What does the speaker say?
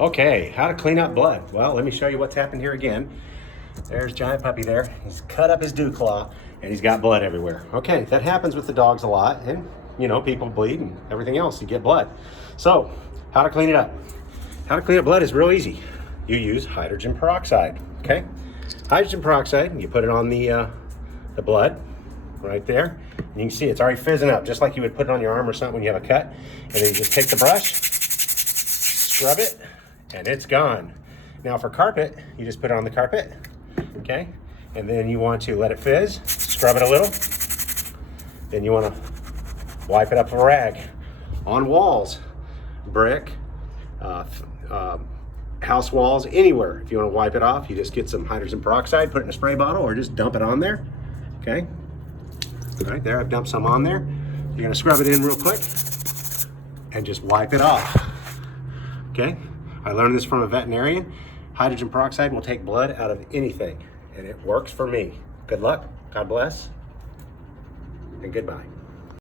Okay, how to clean up blood. Well, let me show you what's happened here again. There's Giant Puppy there. He's cut up his dew claw and he's got blood everywhere. Okay, that happens with the dogs a lot, and you know, people bleed and everything else, you get blood. So, how to clean it up? How to clean up blood is real easy. You use hydrogen peroxide, okay? Hydrogen peroxide, you put it on the blood right there. And you can see it's already fizzing up, just like you would put it on your arm or something when you have a cut. And then you just take the brush, scrub it, and it's gone. Now for carpet, you just put it on the carpet, okay? And then you want to let it fizz, scrub it a little. Then you want to wipe it up with a rag. On walls, brick, house walls, anywhere. If you want to wipe it off, you just get some hydrogen peroxide, put it in a spray bottle, or just dump it on there, okay? Right there, I've dumped some on there. You're gonna scrub it in real quick and just wipe it off, okay? I learned this from a veterinarian. Hydrogen peroxide will take blood out of anything, and it works for me. Good luck, God bless, and goodbye.